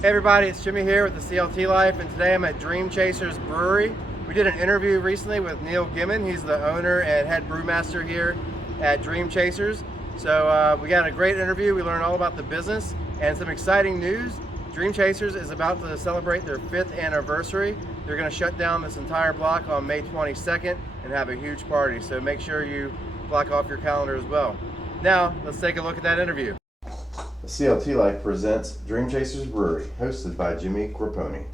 Hey everybody, it's Jimmy here with the CLT Life, and today I'm at Dreamchasers Brewery. We did an interview recently with Gimon. He's the owner and head brewmaster here at Dreamchasers. So we got a great interview. We learned all about the business and some exciting news. Dreamchasers is about to celebrate their 5th anniversary. They're going to shut down this entire block on May 22nd and have a huge party. So make sure you block off your calendar as well. Now, let's take a look at that interview. The CLT Life presents Dreamchasers Brewery, hosted by Jimmy Grappone.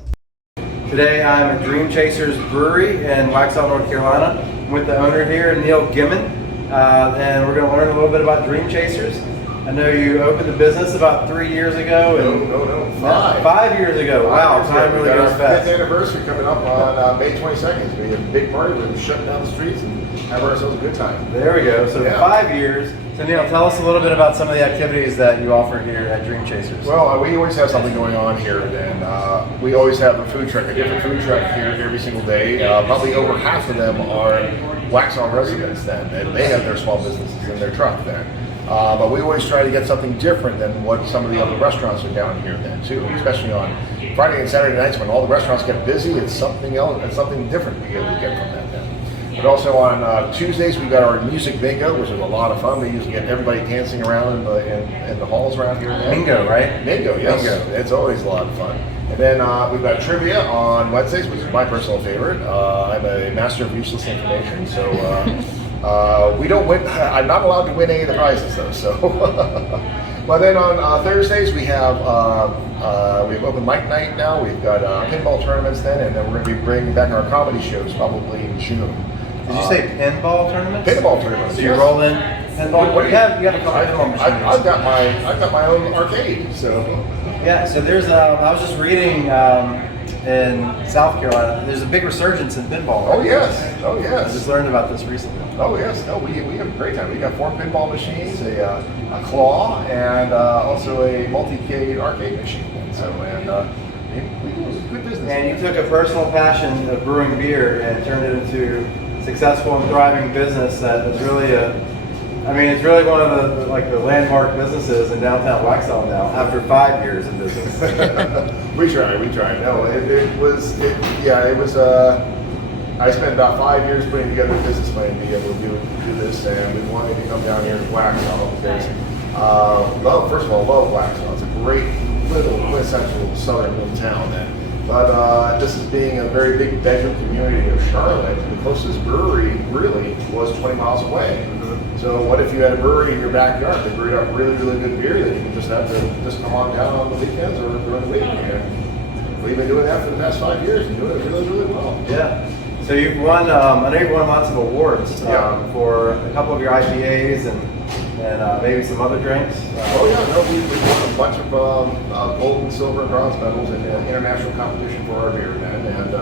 Today I'm at Dreamchasers Brewery in Waxhaw, North Carolina. I'm with the owner here, Gimon, and we're going to learn a little bit about Dreamchasers. I know you opened the business about 3 years ago. No, 5. 5 years ago. Wow, time really goes fast. 5th anniversary coming up on May 22nd. It's going to be a big party. We're shutting down the streets and having ourselves a good time. There we go. So 5 years. So Neil, tell us a little bit about some of the activities that you offer here at Dreamchasers. Well, we always have something going on here, and we always have a food truck, a different food truck here every single day. Probably over half of them are Waxhaw residents then, and they have their small businesses in their truck then. But we always try to get something different than what some of the other restaurants are down here then too, especially on Friday and Saturday nights when all the restaurants get busy. It's something else, it's something different we get from that then. But also on Tuesdays we got our music bingo, which is a lot of fun. We usually get everybody dancing around in the halls around here. Bingo, right? Bingo, yes. Bingo. It's always a lot of fun. And then we've got trivia on Wednesdays, which is my personal favorite. I'm a master of useless information, so we don't win. I'm not allowed to win any of the prizes though. So, but then on Thursdays we have open mic night now. We've got pinball tournaments then, and then we're going to be bringing back our comedy shows probably in June. Did you say pinball tournaments? Pinball tournaments. So you roll in pinball. What do you have? You have a couple pinball machines. I've got my own arcade. So yeah. So there's I was just reading in South Carolina. There's a big resurgence in pinball. Oh yes. Oh yes. I just learned about this recently. Oh yes. No, we have a great time. We got 4 pinball machines, a claw, and also a multi-cade arcade machine. So we do good business. And you took a personal passion of brewing beer and turned it into successful and thriving business that is really it's really one of the landmark businesses in downtown Waxhaw now after 5 years in business. we tried. No, it was. I spent about 5 years putting together a business plan to be able to do this, and we wanted to come down here to Waxhaw because first of all, love Waxhaw. It's a great little quintessential southern little town then. But this is being a very big bedroom community of Charlotte. The closest brewery really was 20 miles away. So what if you had a brewery in your backyard that brewed up really, really good beer that you can just have to just come on down on the weekends or during the week? And we've been doing that for the past 5 years and doing it really, really well. Yeah. So you've won, I know you've won lots of awards for a couple of your IPAs and maybe some other drinks. We've won a bunch of gold and silver and bronze medals in international competition for our beer then, and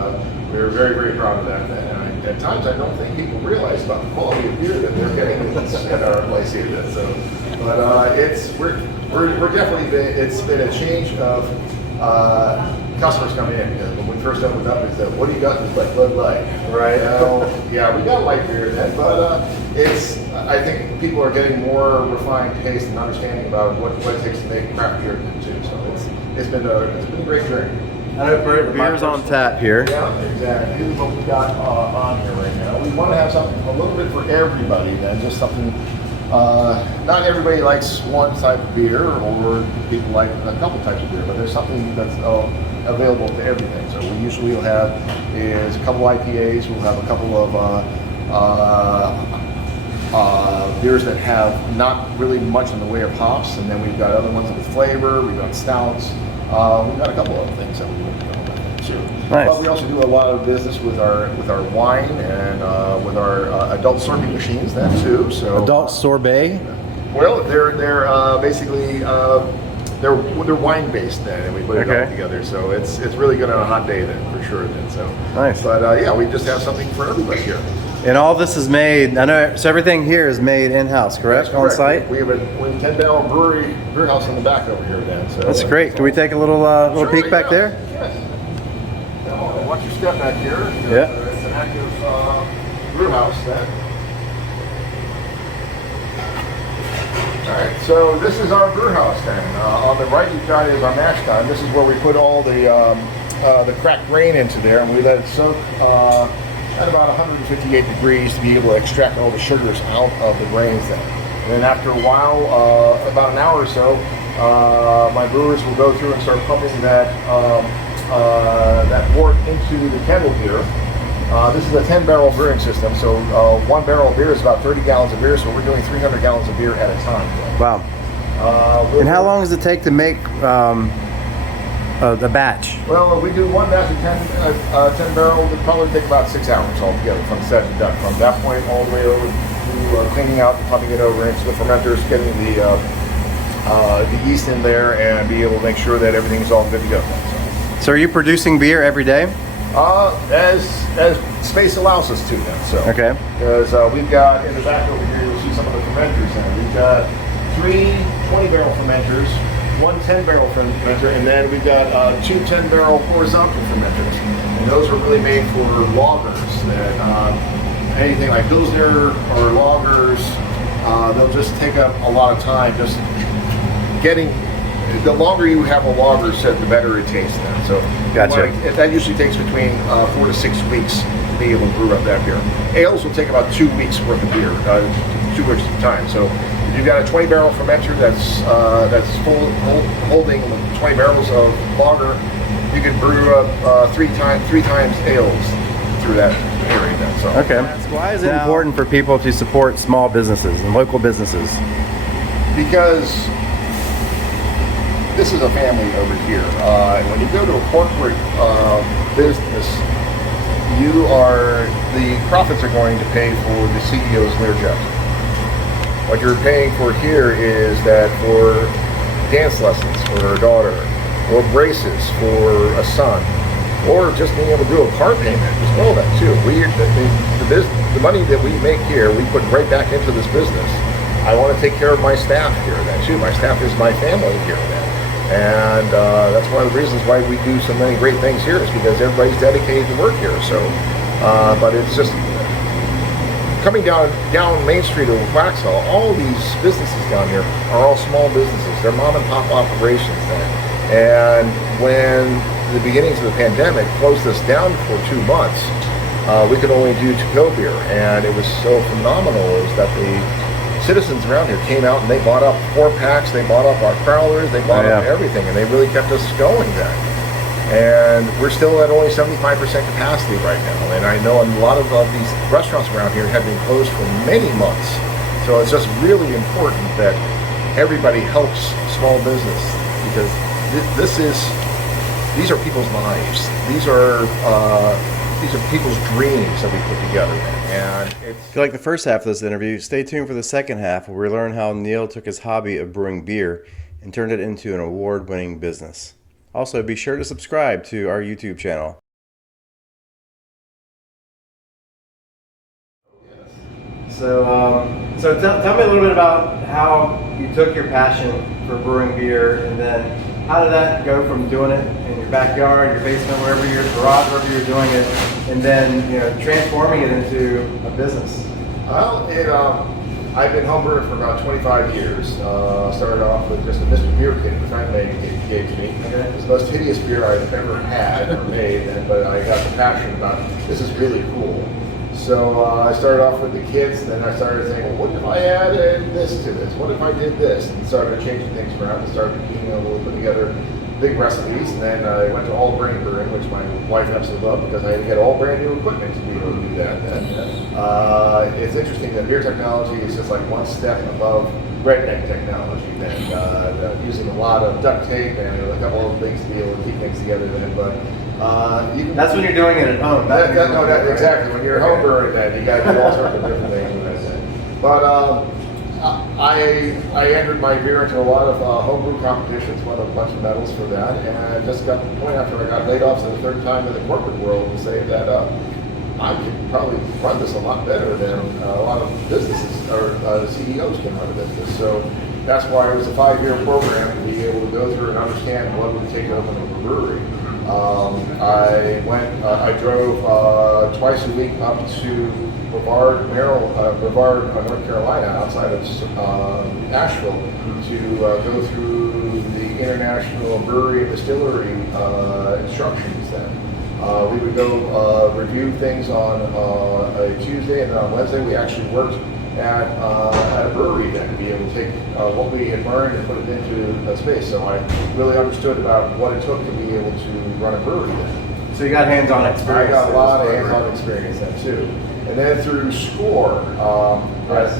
we're very, very proud of that then. And at times I don't think people realize about the quality of beer that they're getting at our place here then. So, but we're definitely it's been a change of customers coming in. When we first opened up, we said, "What do you got that's like Bud Light?" Right? Yeah, we got light beer then, but I think people are getting more refined taste and understanding about what it takes to make craft beer too. So it's been a great journey. I know beer's on tap here. Yeah, exactly. Here's what we got on here right now. We want to have something a little bit for everybody then, just something. Not everybody likes one type of beer, or people like a couple types of beer, but there's something that's available to everything. So we usually will have is a couple IPAs. We'll have a couple of beers that have not really much in the way of hops, and then we've got other ones with flavor. We've got stouts. We've got a couple of things that we would go with too. Nice. But we also do a lot of business with our wine and with our adult sorbet machines then too. So adult sorbet. Well, they're basically they're wine based then, and we put it all together. So it's really good on a hot day then for sure then. So nice. But we just have something for everybody here. And all this is made. I know. So everything here is made in house, correct? That's correct. On site. We have a 10-barrel brew house in the back over here then. So that's great. Can we take a little sure, peek back there? Yes. Now, watch your step back here. Yeah. It's an active brew house then. Alright, so this is our brew house then. On the right you've got is our mash tun. This is where we put all the cracked grain into there, and we let it soak at about 158 degrees to be able to extract all the sugars out of the grains then. And then after a while, about an hour or so, my brewers will go through and start pumping that wort into the kettle here. This is a 10-barrel brewing system, so 1 barrel of beer is about 30 gallons of beer, so we're doing 300 gallons of beer at a time. Wow. And how long does it take to make the batch? Well, we do one batch of 10 barrel. It probably take about 6 hours altogether from set to done. From that point all the way over to cleaning out and pumping it over into the fermenters, getting the yeast in there, and be able to make sure that everything's all good to go. So are you producing beer every day? As space allows us to then. So okay. Because we've got in the back over here, you'll see some of the fermenters. And we've got 3 20-barrel fermenters, 1 10-barrel fermenter, and then we've got 2 10-barrel horizontal fermenters. And those are really made for lagers. That anything like Pilsner or lagers, they'll just take up a lot of time. Just getting the longer you have a lager set, the better it tastes then. So gotcha. That usually takes between 4 to 6 weeks to be able to brew up that beer. Ales will take about 2 weeks worth of beer, 2 weeks at a time. So if you've got a 20-barrel fermenter that's holding 20 barrels of lager, you can brew up 3 times ales through that period then. So okay. Why is it important for people to support small businesses and local businesses? Because this is a family over here. When you go to a corporate business, the profits are going to pay for the CEOs and their jobs. What you're paying for here is that for dance lessons for a daughter, or braces for a son, or just being able to do a car payment. Just know that too. The money that we make here, we put right back into this business. I want to take care of my staff here then too. My staff is my family here then. And that's one of the reasons why we do so many great things here, is because everybody's dedicated to work here. So, but it's just coming down Main Street of Waxhaw. All these businesses down here are all small businesses. They're mom and pop operations then. And when the beginnings of the pandemic closed us down for 2 months, we could only do to-go beer, and it was so phenomenal is that the citizens around here came out and they bought up 4-packs, they bought up our crowlers, they bought up everything, and they really kept us going then. And we're still at only 75% capacity right now, and I know a lot of these restaurants around here have been closed for many months. So it's just really important that everybody helps small business, because these are people's lives. These are people's dreams that we put together. And if you like the first half of this interview, stay tuned for the second half, where we learn how Neil took his hobby of brewing beer and turned it into an award-winning business. Also, be sure to subscribe to our YouTube channel. So tell me a little bit about how you took your passion for brewing beer, and then how did that go from doing it in your backyard, your basement, wherever your garage, wherever you're doing it, and then transforming it into a business? Well, I've been homebrewing for about 25 years. Started off with just a Mr. Beer kit a friend gave to me. Okay. It was the most hideous beer I've ever had or made, but I got the passion about this is really cool. So I started off with the kits, and then I started saying, well, what if I added this to this? What if I did this? And started changing things around and started being able to put together big recipes. And then I went to all grain brewing, which my wife absolutely loved, because I had to get all brand new equipment to be able to do that. And it's interesting that beer technology is just like one step above redneck technology. And using a lot of duct tape and a couple of things to be able to keep things together then. But that's when you're doing it at home. Exactly. When you're home brewing that, you got to do all sorts of different things with that. But I entered my beer into a lot of homebrew competitions, won a bunch of medals for that, and just got to the point after I got laid off for the third time in the corporate world to say that I could probably run this a lot better than a lot of businesses or CEOs can run a business. So that's why it was a 5-year program to be able to go through and understand what it would take to open a brewery. I drove twice a week up to Brevard, North Carolina, outside of Asheville, to go through the International Brewery and Distillery instructions then. We would go review things on a Tuesday, and then on Wednesday we actually worked at a brewery then to be able to take what we had learned and put it into a space. So I really understood about what it took to be able to run a brewery then. So you got hands-on experience. I got a lot of hands-on experience then too. And then through SCORE,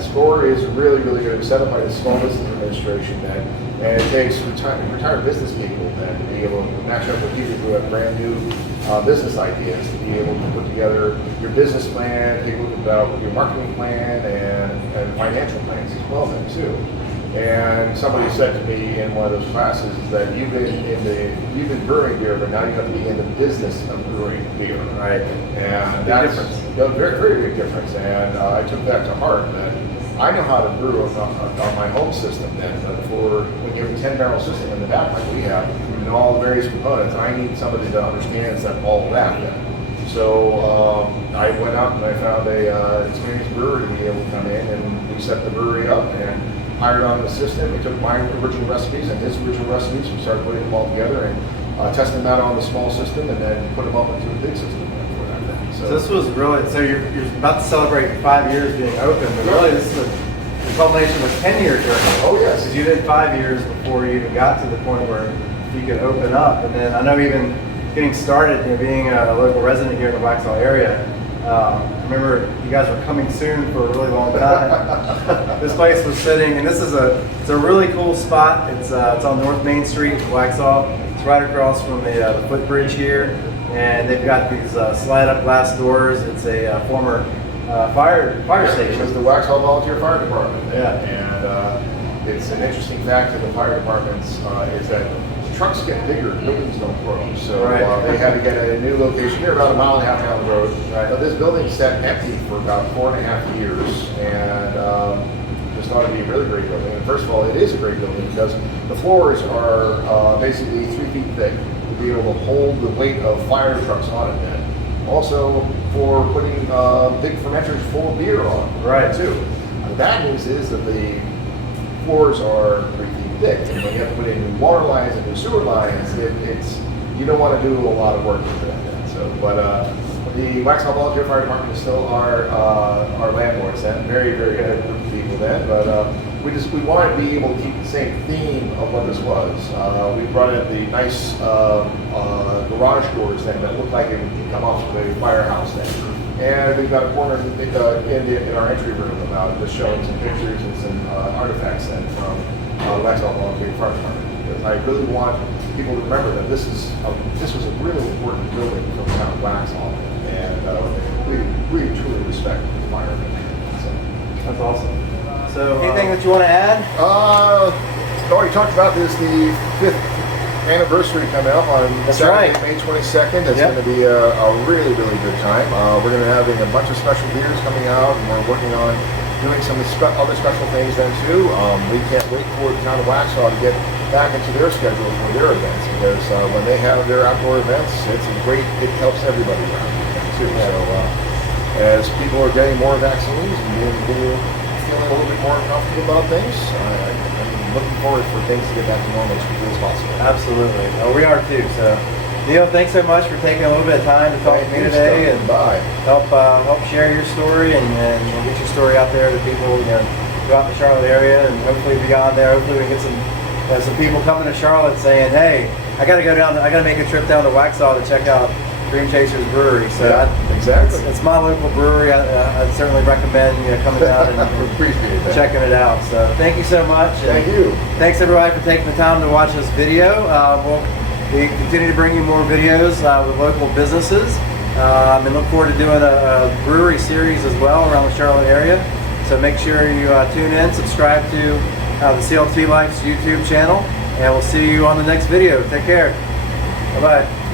SCORE is really, really good. It was set up by the Small Business Administration then, and it takes retired business people then to be able to match up with people who have brand new business ideas, to be able to put together your business plan, take a look about your marketing plan and financial plans as well then too. And somebody said to me in one of those classes that you've been brewing beer, but now you have to be in the business of brewing beer. Right. And that's a very, very big difference. And I took that to heart, that I know how to brew on my home system then, but for when you have a 10-barrel system in the back like we have, and all the various components, I need somebody that understands all of that then. So I went out and I found a experienced brewer to be able to come in, and we set the brewery up and hired on the system. We took my original recipes and his original recipes. We started putting them all together and testing that on the small system, and then put them up into a big system for that thing. So this was really, so you're about to celebrate 5 years being open, but really this is the culmination of a 10-year journey. Oh yes. Because you did 5 years before you even got to the point where you could open up. And then I know even getting started, being a local resident here in the Waxhaw area, I remember you guys were coming soon for a really long time. This place was sitting, and it's a really cool spot. It's on North Main Street in Waxhaw. It's right across from the footbridge here, and they've got these slide-up glass doors. It's a former fire station. It was the Waxhaw Volunteer Fire Department. Yeah. And it's an interesting fact of the fire departments is that trucks get bigger, buildings don't grow. So they had to get a new location. They're about 1.5 miles down the road. Right. But this building sat empty for about 4.5 years, and just thought it'd be a really great building. And first of all, it is a great building because the floors are basically 3 feet thick to be able to hold the weight of fire trucks on it then. Also for putting big fermenters full of beer on, Right. too. The bad news is that the floors are 3 feet thick, and when you have to put in new water lines and new sewer lines, it's you don't want to do a lot of work for that then. So, but the Waxhaw Volunteer Fire Department is still our landlords then, very, very good group of people then, but we wanted to be able to keep the same theme of what this was. We brought in the nice garage doors then that looked like it would come off of the firehouse then. And we've got a corner in our entry room about just showing some pictures and some artifacts then from Waxhaw Volunteer Fire Department. Because I really want people to remember that this was a really important building from the town of Waxhaw, and we truly respect the firemen. So. That's awesome. So anything that you want to add? We talked about this, the 5th anniversary coming up on Saturday, May 22nd. It's going to be a really, really good time. We're going to be having a bunch of special beers coming out, and we're working on doing some other special things then too. We can't wait for the town of Waxhaw to get back into their schedule for their events, because when they have their outdoor events, it helps everybody around too. So as people are getting more vaccines and feeling a little bit more comfortable about things, I'm looking forward for things to get back to normal as quickly as possible. Absolutely. Oh, we are too. So, Neil, thanks so much for taking a little bit of time to talk to me today and help share your story and get your story out there to people, go out in the Charlotte area, and hopefully beyond there. Hopefully we can get some people coming to Charlotte saying, "Hey, I got to make a trip down to Waxhaw to check out Dreamchasers Brewery." So exactly. It's my local brewery. I certainly recommend coming down and checking it out. So thank you so much. Thank you. Thanks everybody for taking the time to watch this video. We continue to bring you more videos with local businesses, and look forward to doing a brewery series as well around the Charlotte area. So make sure you tune in, subscribe to the CLT Life's YouTube channel, and we'll see you on the next video. Take care. Bye-bye.